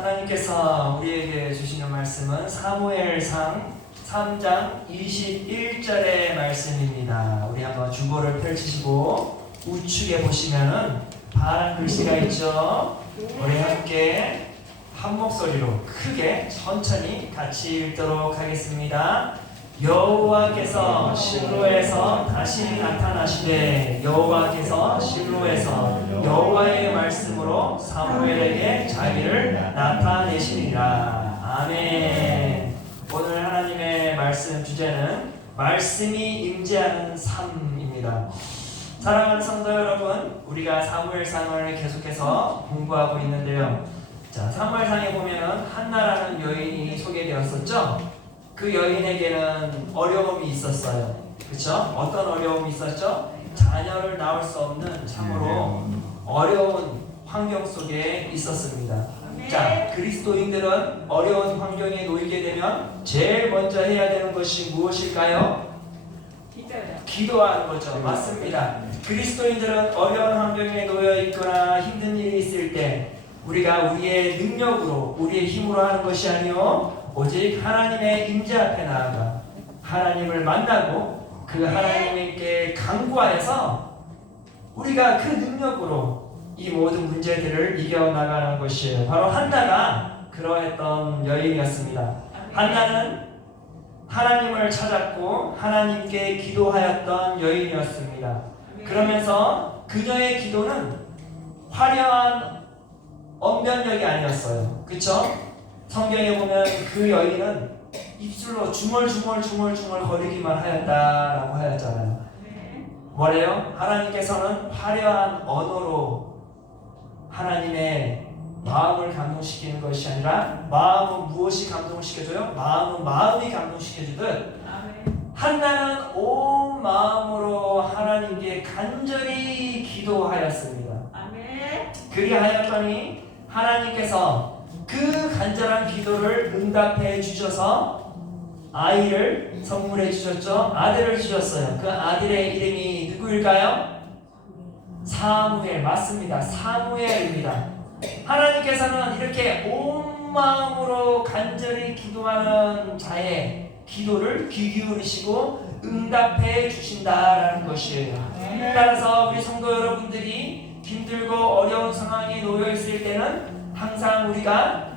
하나님께서 우리에게 주시는 말씀은 사무엘상 3장 21절의 말씀입니다. 우리 한번 주보를 펼치시고 우측에 보시면은 파란 글씨가 있죠. 우리 함께 한 목소리로 크게 천천히 같이 읽도록 하겠습니다. 여호와께서 실로에서 다시 나타나시되 여호와께서 실로에서 여호와의 말씀으로 사무엘에게 자기를 나타내시니라. 아멘. 오늘 하나님의 말씀 주제는 말씀이 임재하는 삶입니다. 사랑하는 성도 여러분, 우리가 사무엘상을 계속해서 공부하고 있는데요. 자, 사무엘상에 보면 한나라는 여인이 소개되었었죠. 그 여인에게는 어려움이 있었어요. 그렇죠? 어떤 어려움이 있었죠? 자녀를 낳을 수 없는 참으로 어려운 환경 속에 있었습니다. 자, 그리스도인들은 어려운 환경에 놓이게 되면 제일 먼저 해야 되는 것이 무엇일까요? 기도하는 거죠. 맞습니다. 그리스도인들은 어려운 환경에 놓여 있거나 힘든 일이 있을 때 우리가 우리의 능력으로, 우리의 힘으로 하는 것이 아니요 오직 하나님의 임재 앞에 나아가 하나님을 만나고 그 하나님께 간구하여서 우리가 그 능력으로 이 모든 문제들을 이겨나가는 것이에요. 바로 한나가 그러했던 여인이었습니다. 한나는 하나님을 찾았고 하나님께 기도하였던 여인이었습니다. 그러면서 그녀의 기도는 화려한 언변력이 아니었어요. 그렇죠? 성경에 보면 그 여인은 입술로 중얼중얼 거리기만 하였다라고 하였잖아요. 뭐래요? 하나님께서는 화려한 언어로 하나님의 마음을 감동시키는 것이 아니라 마음은 무엇이 감동시켜줘요? 마음이 감동시켜주듯 한나는 온 마음으로 하나님께 간절히 기도하였습니다. 그리하였더니 하나님께서 그 간절한 기도를 응답해 주셔서 아이를 선물해 주셨죠. 아들을 주셨어요. 그 아들의 이름이 누구일까요? 사무엘. 맞습니다. 사무엘입니다. 하나님께서는 이렇게 온 마음으로 간절히 기도하는 자의 기도를 귀 기울이시고 응답해 주신다라는 것이에요. 따라서 우리 성도 여러분들이 힘들고 어려운 상황에 놓여 있을 때는 항상 우리가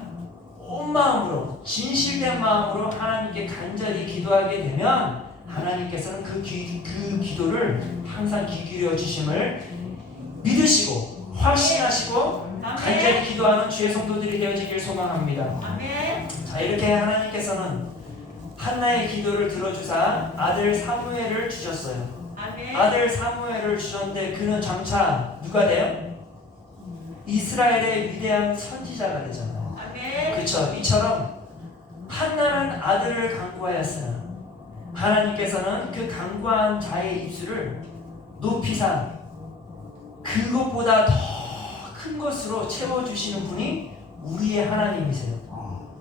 온 마음으로 진실된 마음으로 하나님께 간절히 기도하게 되면 하나님께서는 그 기도를 항상 귀 기울여 주심을 믿으시고 확신하시고 간절히 기도하는 주의 성도들이 되어지길 소망합니다. 자, 이렇게 하나님께서는 한나의 기도를 들어주사 아들 사무엘을 주셨어요. 아들 사무엘을 주셨는데 그는 장차 누가 돼요? 이스라엘의 위대한 선지자가 되잖아요. 그렇죠? 이처럼 한나는 아들을 간구하였으나 하나님께서는 그 간구한 자의 입술을 높이사 그것보다 더 큰 것으로 채워주시는 분이 우리의 하나님이세요.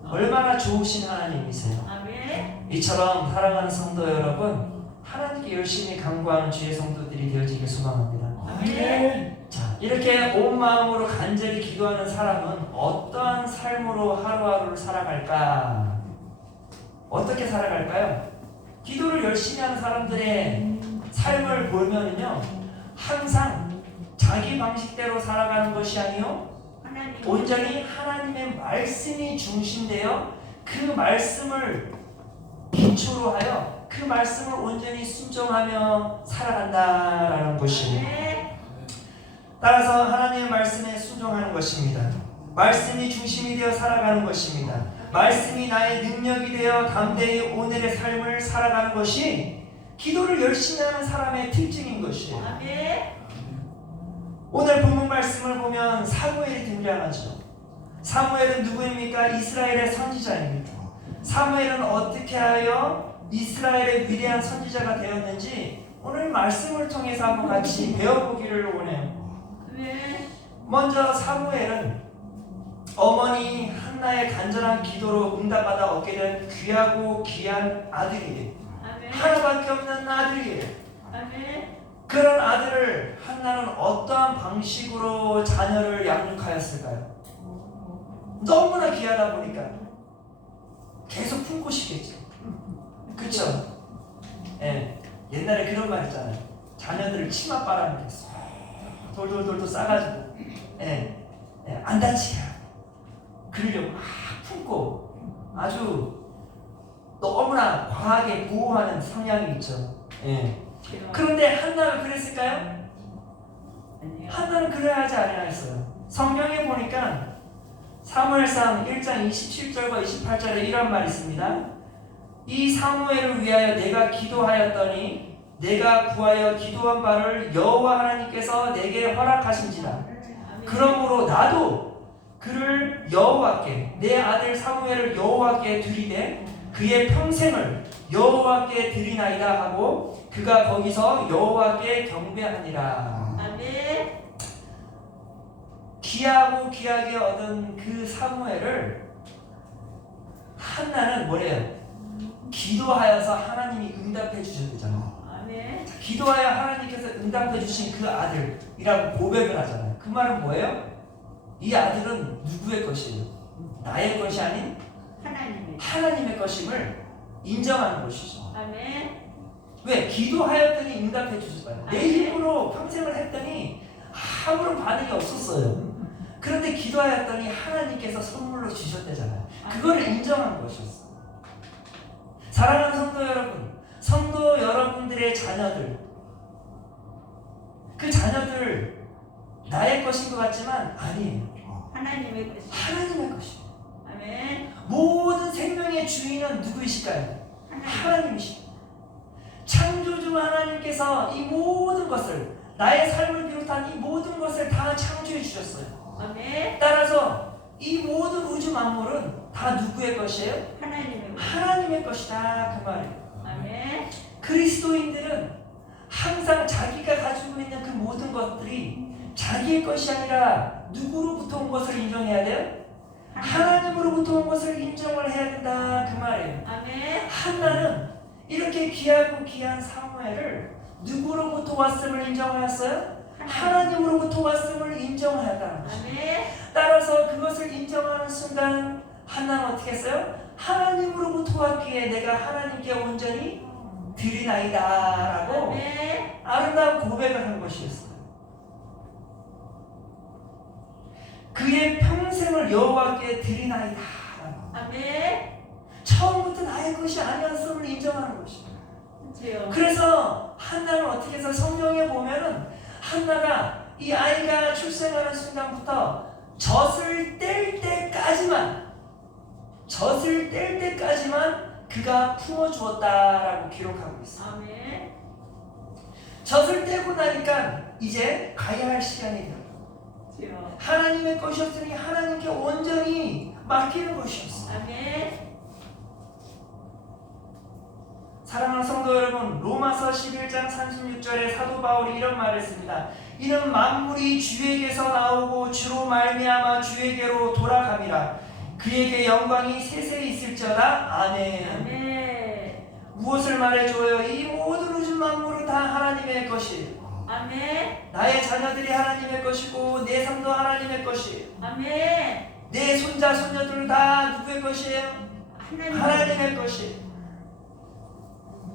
얼마나 좋으신 하나님이세요. 이처럼 사랑하는 성도 여러분, 하나님께 열심히 간구하는 주의 성도들이 되어지길 소망합니다. 자, 이렇게 온 마음으로 간절히 기도하는 사람은 어떠한 삶으로 하루하루를 살아갈까? 어떻게 살아갈까요? 기도를 열심히 하는 사람들의 삶을 보면요, 항상 자기 방식대로 살아가는 것이 아니요 온전히 하나님의 말씀이 중심되어 그 말씀을 기초로 하여 그 말씀을 온전히 순종하며 살아간다라는 것입니다. 따라서 하나님의 말씀에 순종하는 것입니다. 말씀이 중심이 되어 살아가는 것입니다. 말씀이 나의 능력이 되어 담대히 오늘의 삶을 살아가는 것이 기도를 열심히 하는 사람의 특징인 것이에요. 오늘 본문 말씀을 보면 사무엘이 등장하죠. 사무엘은 누구입니까? 이스라엘의 선지자입니다. 사무엘은 어떻게 하여 이스라엘의 위대한 선지자가 되었는지 오늘 말씀을 통해서 한번 같이 배워보기를 원해요. 먼저 사무엘은 어머니 한나의 간절한 기도로 응답받아 얻게 된 귀하고 귀한 아들이에요. 하나밖에 없는 아들이에요. 그런 아들을 한나는 어떠한 방식으로 자녀를 양육하였을까요? 너무나 귀하다 보니까 계속 품고 싶겠죠. 그쵸? 예. 옛날에 그런 말 있잖아요. 자녀들을 치맛바람에 돌돌돌돌 싸가지고 안 다치게 하고 그러려고 막 품고 아주 너무나 과하게 보호하는 성향이 있죠. 그런데 한나가 그랬을까요? 한나는 그래야 하지 아니하였어요. 성경에 보니까 사무엘상 1장 27절과 28절에 이런 말이 있습니다. 이 사무엘을 위하여 내가 기도하였더니 내가 구하여 기도한 바를 여호와 하나님께서 내게 허락하신지라. 그러므로 나도 그를 여호와께 내 아들 사무엘을 여호와께 드리되 그의 평생을 여호와께 드리나이다 하고 그가 거기서 여호와께 경배하니라. 아멘. 귀하고 귀하게 얻은 그 사무엘을 한나는 뭐래요? 기도하여서 하나님이 응답해 주셨잖아요. 아멘. 기도하여 하나님께서 응답해 주신 그 아들이라고 고백을 하잖아요. 그 말은 뭐예요? 이 아들은 누구의 것이에요? 나의 것이 아닌 하나님의 것임을 인정하는 것이죠. 아멘. 왜? 기도하였더니 응답해 주셨어요. 내 힘으로 평생을 했더니 아무런 반응이 없었어요. 그런데 기도하였더니 하나님께서 선물로 주셨대잖아요. 그거를 인정한 것이었어요. 사랑하는 성도 여러분, 성도 여러분들의 자녀들, 그 자녀들 나의 것인 것 같지만 아니에요. 하나님의 것이. 하나님의 것이에요. 아멘. 모든 생명의 주인은 누구이실까요? 하나님이십니다. 창조주 하나님께서 이 모든 것을, 나의 삶을 비롯한 이 모든 것을 다 창조해 주셨어요. 아멘. 따라서 이 모든 우주 만물은 다 누구의 것이에요? 하나님의 것이다, 그 말이에요. 아멘. 그리스도인들은 항상 자기가 가지고 있는 그 모든 것들이 자기의 것이 아니라 누구로부터 온 것을 인정해야 돼요? 하나님으로부터 온 것을 인정을 해야 된다, 그 말이에요. 아멘. 한나는 이렇게 귀하고 귀한 사무엘을 누구로부터 왔음을 인정하였어요? 하나님으로부터 왔음을 인정하였다는 것입니다. 아멘. 따라서 그것을 인정하는 순간 한나는 어떻게 했어요? 하나님으로부터 왔기에 내가 하나님께 온전히 드리나이다 라고 아멘. 아름다운 고백을 한 것이었어요. 그의 평생을 여호와께 드리나이다 라고. 아멘. 처음부터 나의 것이 아니었음을 인정하는 것입니다. 주여. 그래서 한나는 어떻게 해서 성경에 보면은 한나가 이 아이가 출생하는 순간부터 젖을 뗄 때까지만 그가 품어주었다라고 기록하고 있어요. 아멘. 젖을 떼고 나니까 이제 가야 할 시간이 돼요. 주여. 하나님의 것이었으니 하나님께 온전히 맡기는 것이었어요. 아멘. 사랑하는 성도 여러분, 로마서 11장 36절에 사도 바울이 이런 말을 했습니다. 이는 만물이 주에게서 나오고 주로 말미암아 주에게로 돌아감이라. 그에게 영광이 세세히 있을지어다. 아멘. 아멘. 무엇을 말해줘요? 이 모든 우주 만물은 다 하나님의 것이에요. 아멘. 나의 자녀들이 하나님의 것이고 내 삶도 하나님의 것이에요. 아멘. 내 손자 손녀들 다 누구의 것이에요? 하나님의 것이에요.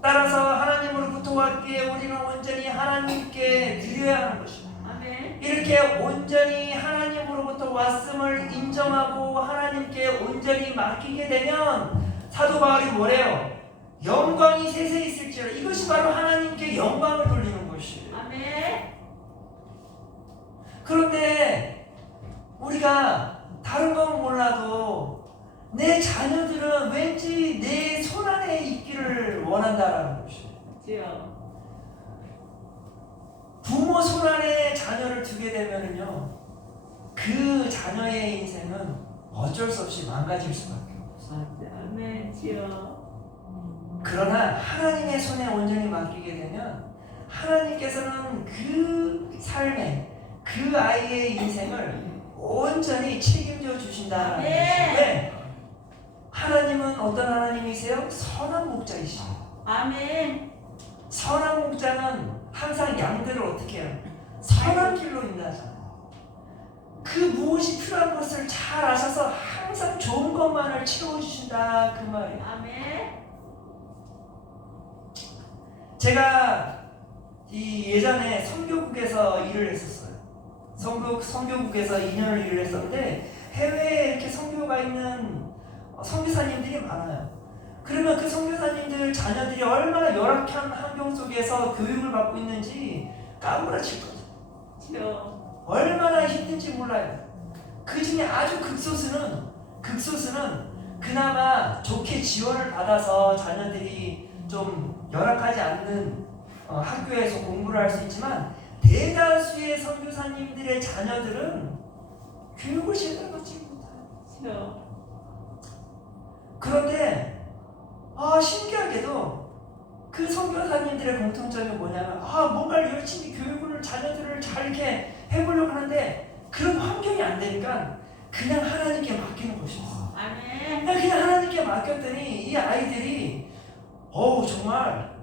따라서 하나님으로부터 왔기에 우리는 온전히 하나님께 드려야 하는 것입니다. 아멘. 이렇게 온전히 하나님으로부터 왔음을 인정하고 하나님께 온전히 맡기게 되면 사도 바울이 뭐래요? 영광이 세세히 있을지어다. 이것이 바로 하나님께 영광을 돌리는 것이에요. 아멘. 그런데 우리가 다른 건 몰라도 내 자녀들은 왠지 내 손 안에 있기를 원한다라는 것이에요. 주여. 부모 손 안에 자녀를 두게 되면은요, 그 자녀의 인생은 어쩔 수 없이 망가질 수밖에 없어요. 아멘. 주여. 그러나 하나님의 손에 온전히 맡기게 되면 하나님께서는 그 삶에 그 아이의 인생을 온전히 책임져 주신다는 것이에요. 왜? 하나님은 어떤 하나님이세요? 선한 목자이시죠. 아멘. 선한 목자는 항상 양들을 어떻게 해요? 선한 길로 인도하잖아요. 그 무엇이 필요한 것을 잘 아셔서 항상 좋은 것만을 채워주신다 그 말이에요. 아멘. 제가 이 예전에 선교국에서 일을 했었어요. 선교국에서 2년을 일을 했었는데 해외에 이렇게 선교가 있는 선교사님들이 많아요. 그러면 그 선교사님들 자녀들이 얼마나 열악한 환경 속에서 교육을 받고 있는지 까무라칠 거죠. 주여. 얼마나 힘든지 몰라요. 그 중에 아주 극소수는 그나마 좋게 지원을 받아서 자녀들이 좀 열악하지 않는 학교에서 공부를 할 수 있지만 대다수의 선교사님들의 자녀들은 교육을 제대로 받지 못해요. 주여. 그런데 신기하게도 그 선교사님들의 공통점이 뭐냐면 뭔가를 열심히 교육을 자녀들을 잘 이렇게 해보려고 하는데 그런 환경이 안 되니까 그냥 하나님께 맡기는 것이었어요. 아멘. 그냥 하나님께 맡겼더니 이 아이들이 정말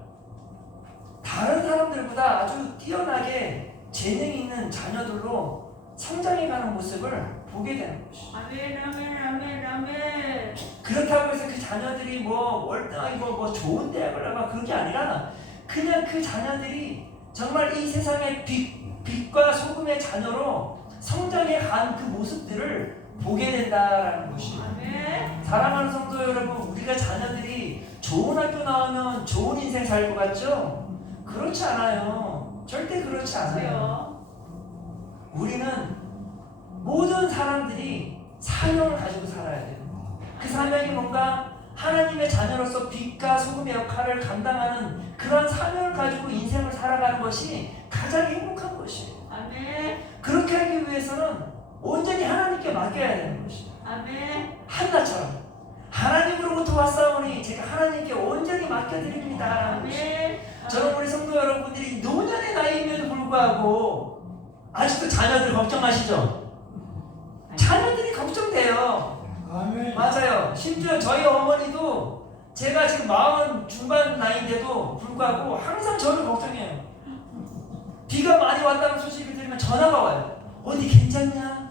다른 사람들보다 아주 뛰어나게 재능이 있는 자녀들로 성장해가는 모습을 보게 되는 것이죠. 아멘. 아멘. 아멘. 아멘. 그렇다고 해서 그 자녀들이 월등하게 좋은 대학을 나가 그런 게 아니라 그냥 그 자녀들이 정말 이 세상의 빛과 소금의 자녀로 성장해 간 그 모습들을 보게 된다라는 것이에요. 아멘. 사랑하는 성도 여러분, 우리가 자녀들이 좋은 학교 나오면 좋은 인생 살 것 같죠? 그렇지 않아요. 절대 그렇지 않아요. 주여. 우리는 모든 사람들이 사명을 가지고 살아야 돼요. 그 사명이 뭔가 하나님의 자녀로서 빛과 소금의 역할을 감당하는 그런 사명을 가지고 인생을 살아가는 것이 가장 행복한 것이에요. 아멘. 그렇게 하기 위해서는 온전히 하나님께 맡겨야 되는 것이에요. 아멘. 한나처럼 하나님으로부터 왔사오니 제가 하나님께 온전히 맡겨드립니다. 아멘. 저는 우리 성도 여러분들이 노년의 나이임에도 불구하고 아직도 자녀들 걱정하시죠? 자녀들이 걱정돼요. 아멘. 맞아요. 심지어 저희 어머니도 제가 지금 40 중반 나이인데도 불구하고 항상 저를 걱정해요. 비가 많이 왔다는 소식을 들으면 전화가 와요. 어디 괜찮냐?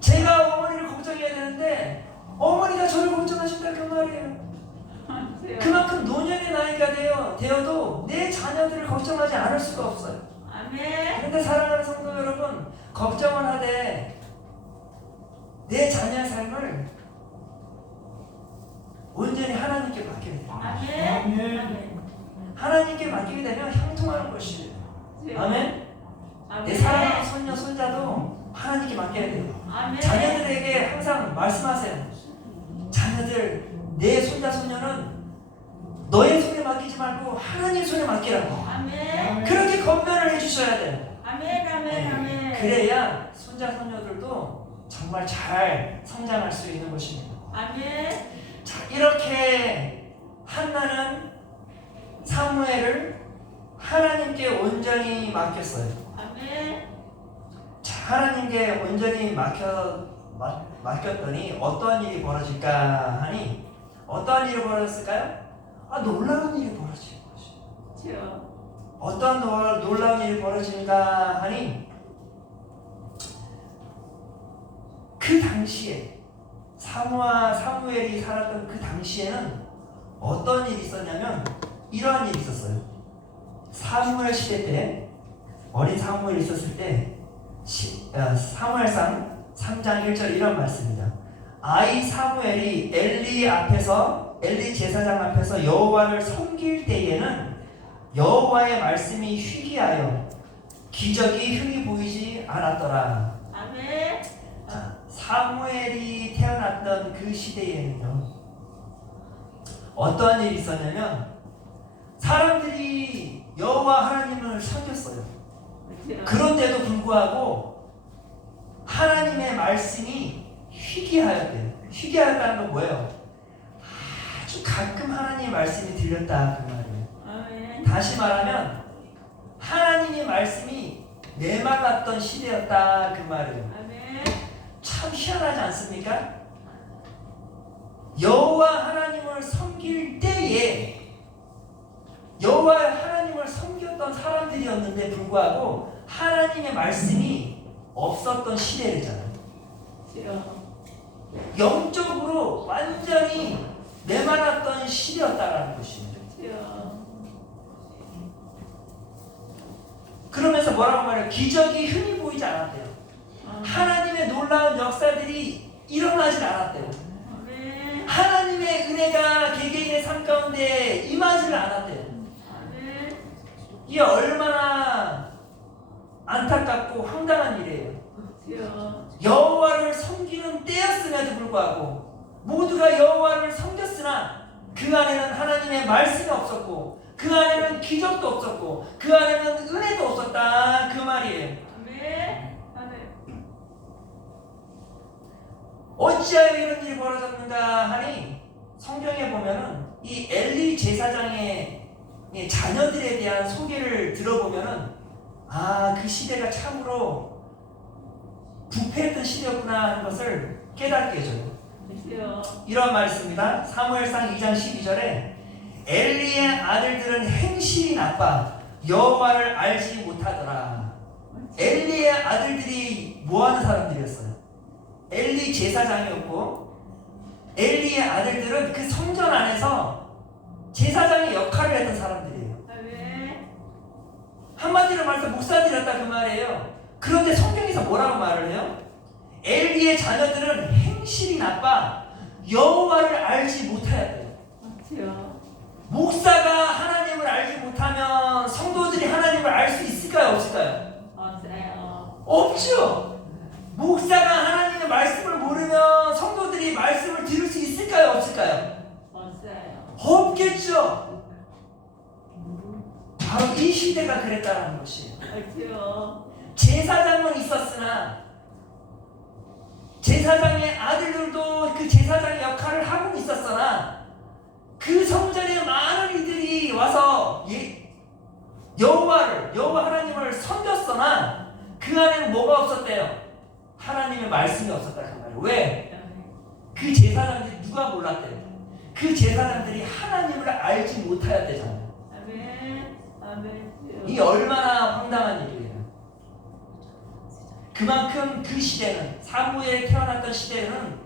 제가 어머니를 걱정해야 되는데 어머니가 저를 걱정하신다 그 말이에요. 주여. 그만큼 노년의 나이가 되어도 내 자녀들을 걱정하지 않을 수가 없어요. 아멘. 그런데 사랑하는 성도 여러분, 걱정을 하되 내 자녀의 삶을 온전히 하나님께 맡겨야 돼요. 아멘. 아멘. 아멘. 하나님께 맡기게 되면 형통하는 것이에요. 주여. 아멘. 내 사랑하는 손녀, 손자도 하나님께 맡겨야 돼요. 아멘. 자녀들에게 항상 말씀하세요. 자녀들, 내 손자, 손녀는 너의 손에 맡기지 말고 하나님 손에 맡기라고. 아멘. 그렇게 건면을 해주셔야 돼요. 아멘. 아멘. 아멘. 그래야 손자, 손녀들도 정말 잘 성장할 수 있는 것입니다. 아멘. 자, 이렇게 한나는 사무엘을 하나님께 온전히 맡겼어요. 아멘. 자, 하나님께 온전히 맡겼더니 어떠한 일이 벌어질까 하니 어떠한 일이 벌어졌을까요? 놀라운 일이 벌어진 것이. 주여. 어떠한 놀라운 일이 벌어진가 하니 그 당시에 사무엘이 살았던 그 당시에는 어떤 일이 있었냐면 이러한 일이 있었어요. 사무엘 시대 때 어린 사무엘이 있었을 때 사무엘상 3장 1절 이런 말씀입니다. 아이 사무엘이 엘리 제사장 앞에서 여호와를 섬길 때에는 여호와의 말씀이 희귀하여 기적이 흠이 보이지 않았더라. 아멘. 자, 사무엘이 태어났던 그 시대에는요 어떠한 일이 있었냐면 사람들이 여호와 하나님을 섬겼어요. 주여. 그런데도 불구하고 하나님의 말씀이 희귀하였대요. 희귀하였다는 건 뭐예요? 아주 가끔 하나님의 말씀이 들렸다 그 말이에요. 아멘. 다시 말하면 하나님의 말씀이 메말랐던 시대였다 그 말이에요. 아멘. 참 희한하지 않습니까? 여호와 하나님을 섬길 때에 여호와 하나님을 섬겼던 사람들이었는데 불구하고 하나님의 말씀이 없었던 시대였잖아요. 주여. 영적으로 완전히 메말랐던 시대였다라는 것입니다. 주여. 그러면서 뭐라고 말해요? 기적이 흔히 보이지 않았대요. 하나님의 놀라운 역사들이 일어나질 않았대요. 아멘. 하나님의 은혜가 개개인의 삶 가운데 임하지를 않았대요. 아멘. 이게 얼마나 안타깝고 황당한 일이에요. 주여. 여호와를 섬기는 때였음에도 불구하고 모두가 여호와를 섬겼으나 그 안에는 하나님의 말씀이 없었고 그 안에는 기적도 없었고 그 안에는 은혜도 없었다 그 말이에요. 아멘. 아멘. 어찌하여 이런 일이 벌어졌는가 하니 성경에 보면은 이 엘리 제사장의 이 자녀들에 대한 소개를 들어보면은 아, 그 시대가 참으로 부패했던 시대였구나 하는 것을 깨닫게 해줘요. 주여. 이런 말이 있습니다. 사무엘상 2장 12절에 엘리의 아들들은 행실이 나빠 여호와를 알지 못하더라. 엘리의 아들들이 뭐하는 사람들이었어요? 엘리 제사장이었고 엘리의 아들들은 그 성전 안에서 제사장의 역할을 했던 사람들이에요. 아멘. 한마디로 말해서 목사들이었다 그 말이에요. 그런데 성경에서 뭐라고 말을 해요? 엘리의 자녀들은 행실이 나빠 여호와를 알지 못하였대요. 주여. 목사가 하나님을 알지 못하면 성도들이 하나님을 알 수 있을까요? 없을까요? 없어요. 없죠. 목사가 하나님의 말씀을 모르면 성도들이 말씀을 들을 수 있을까요? 없을까요? 없어요. 없겠죠. 바로 이 시대가 그랬다는 것이에요. 주여. 제사장은 있었으나 제사장의 아들들도 그 제사장의 역할을 하고 있었으나 그 성전에 많은 이들이 와서 여호와 하나님을 섬겼으나 그 안에는 뭐가 없었대요? 하나님의 말씀이 없었다 그 말이에요. 왜? 그 제사장들이 누가 몰랐대요? 그 제사장들이 하나님을 알지 못하였대잖아요. 아멘. 아멘. 주여. 이 얼마나 황당한 일이에요. 그만큼 그 시대는 사무엘이 태어났던 시대는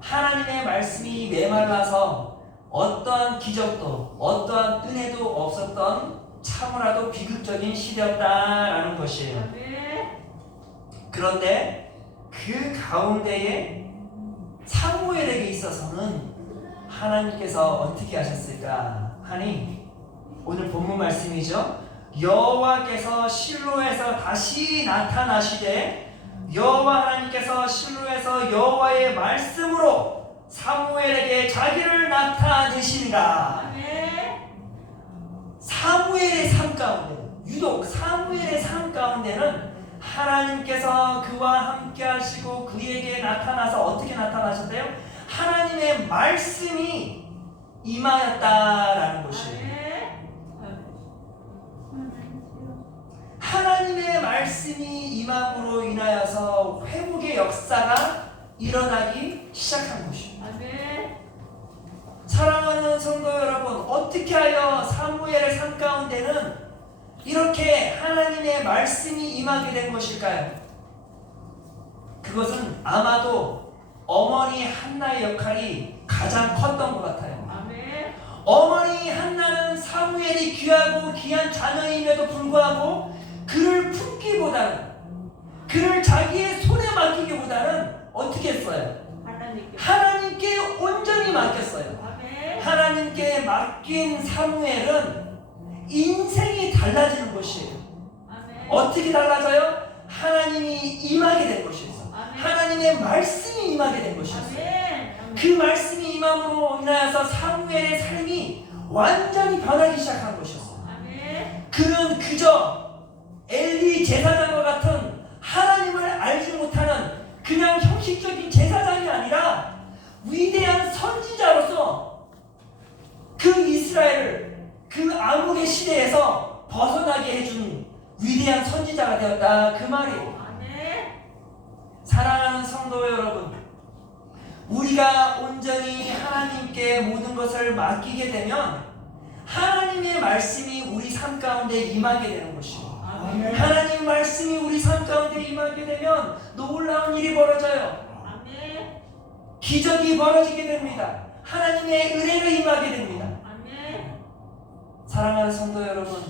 하나님의 말씀이 메말라서 어떠한 기적도 어떠한 은혜도 없었던 참으라도 비극적인 시대였다라는 것이에요. 아멘. 그런데 그 가운데에 사무엘에게 있어서는 하나님께서 어떻게 하셨을까 하니 오늘 본문 말씀이죠. 여호와께서 실로에서 다시 나타나시되 여호와 하나님께서 실로에서 여호와의 말씀으로 사무엘에게 자기를 나타내시니라. 아멘. 사무엘의 삶 가운데 유독 사무엘의 삶 가운데는 하나님께서 그와 함께 하시고 그에게 나타나서 어떻게 나타나셨대요? 하나님의 말씀이 임하였다라는 것이에요. 하나님의 말씀이 임함으로 인하여서 회복의 역사가 일어나기 시작한 것입니다. 아멘. 사랑하는 성도 여러분, 어떻게 하여 사무엘의 삶 가운데는 이렇게 하나님의 말씀이 임하게 된 것일까요? 그것은 아마도 어머니 한나의 역할이 가장 컸던 것 같아요. 아멘. 어머니 한나는 사무엘이 귀하고 귀한 자녀임에도 불구하고 그를 품기보다는 그를 자기의 손에 맡기기보다는 어떻게 했어요? 하나님께 온전히 맡겼어요. 아멘. 하나님께 맡긴 사무엘은 인생이 달라지는 것이에요. 아멘. 어떻게 달라져요? 하나님이 임하게 된 것이었어요. 아멘. 하나님의 말씀이 임하게 된 것이었어요. 아멘. 그 말씀이 임함으로 인하여서 사무엘의 삶이 완전히 변하기 시작한 것이었어요. 아멘. 그는 그저 엘리 제사장과 같은 하나님을 알지 못하는 그냥 형식적인 제사장이 아니라 위대한 선지자로서 그 이스라엘을 그 암흑의 시대에서 벗어나게 해준 위대한 선지자가 되었다 그 말이에요. 아멘. 사랑하는 성도 여러분, 우리가 온전히 하나님께 모든 것을 맡기게 되면 하나님의 말씀이 우리 삶 가운데 임하게 되는 것이고 아멘. 하나님의 말씀이 우리 삶 가운데 임하게 되면 놀라운 일이 벌어져요. 아멘. 기적이 벌어지게 됩니다. 하나님의 은혜가 임하게 됩니다. 아멘. 사랑하는 성도 여러분,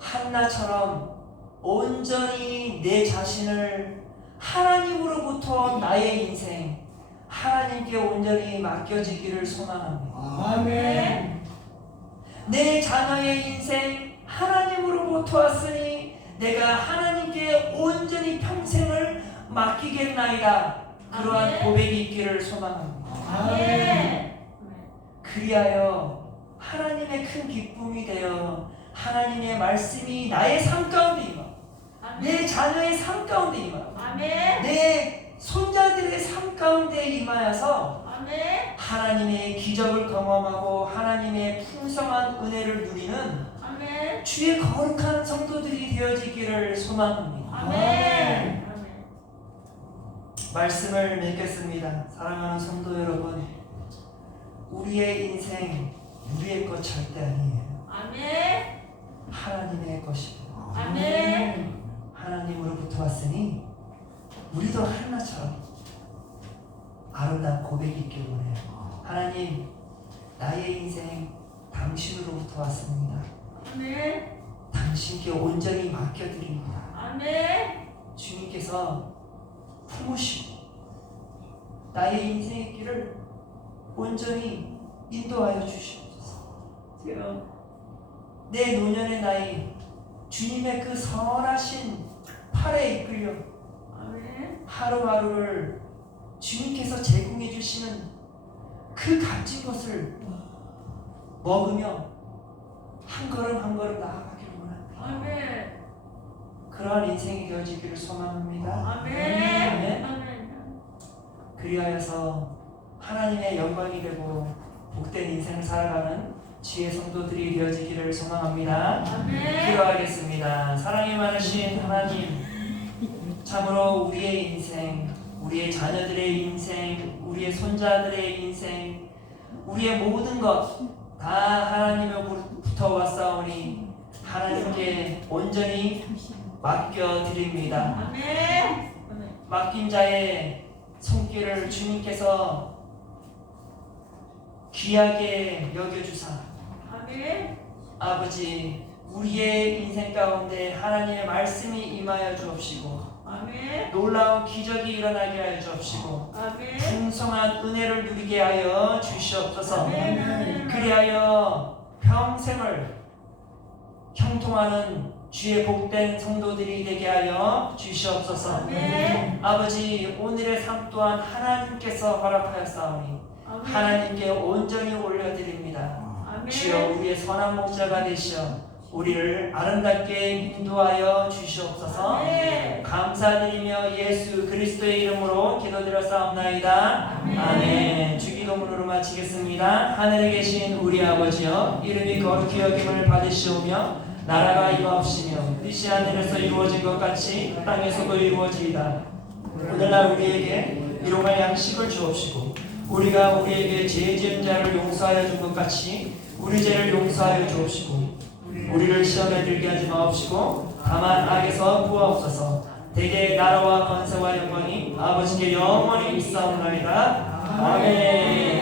한나처럼 온전히 내 자신을 하나님으로부터 나의 인생 하나님께 온전히 맡겨지기를 소망합니다. 아멘. 내 자녀의 인생 하나님으로부터 왔으니 내가 하나님께 온전히 평생을 맡기겠나이다. 그러한 아멘. 고백이 있기를 소망합니다. 아멘. 그리하여 하나님의 큰 기쁨이 되어 하나님의 말씀이 나의 삶 가운데 임하, 내 아멘. 자녀의 삶 가운데 임하, 아멘. 내 손자들의 삶 가운데 임하여서 아멘. 하나님의 기적을 경험하고 하나님의 풍성한 은혜를 누리는 아멘. 주의 거룩한 성도들이 되어지기를 소망합니다. 아멘. 말씀을 맺겠습니다. 사랑하는 성도 여러분, 우리의 인생 우리의 것 절대 아니에요. 아멘. 하나님의 것이에요. 아멘. 하나님으로부터 왔으니 우리도 한나처럼 아름다운 고백이 있길 원해요. 하나님, 나의 인생 당신으로부터 왔습니다. 아멘. 당신께 온전히 맡겨드립니다. 아멘. 주님께서 품으시고 나의 인생의 길을 온전히 인도하여 주시옵소서. 내 노년의 나이 주님의 그 선하신 팔에 이끌려 아멘. 하루하루를 주님께서 제공해 주시는 그 값진 것을 먹으며 한 걸음 한 걸음 나아가기를 원합니다. 아멘. 그러한 인생이 되어지기를 소망합니다. 아멘. 그리하여서 하나님의 영광이 되고 복된 인생을 살아가는 지혜 성도들이 되어지기를 소망합니다. 아멘. 기도하겠습니다. 사랑이 많으신 하나님, 참으로 우리의 인생, 우리의 자녀들의 인생, 우리의 손자들의 인생, 우리의 모든 것 다 하나님으로부터 왔사오니 하나님께 온전히 맡겨드립니다. 아멘. 맡긴 자의 손길을 주님께서 귀하게 여겨주사 아멘. 아버지, 우리의 인생 가운데 하나님의 말씀이 임하여 주옵시고 아멘. 놀라운 기적이 일어나게 하여 주옵시고 아멘. 풍성한 은혜를 누리게 하여 주시옵소서. 아멘. 그리하여 평생을 형통하는 주의 복된 성도들이 되게 하여 주시옵소서. 아멘. 아버지, 오늘의 삶 또한 하나님께서 허락하였사오니 아멘. 하나님께 온전히 올려드립니다. 아멘. 주여, 우리의 선한 목자가 되시어 우리를 아름답게 인도하여 주시옵소서. 아멘. 감사드리며 예수 그리스도의 이름으로 기도드렸사옵나이다. 아멘. 주기도문으로 마치겠습니다. 하늘에 계신 우리 아버지여, 이름이 거룩히 여김을 받으시오며 나라가 임하옵시며 뜻이 하늘에서 이루어진 것 같이 땅에서도 이루어지이다. 오늘날 우리에게 일용할 양식을 주옵시고 우리가 우리에게 죄 지은 자를 용서하여 준 것 같이 우리 죄를 용서하여 주옵시고 우리를 시험에 들게 하지 마옵시고 다만 악에서 구하옵소서. 대개 나라와 권세와 영광이 아버지께 영원히 있사옵나이다. 아멘.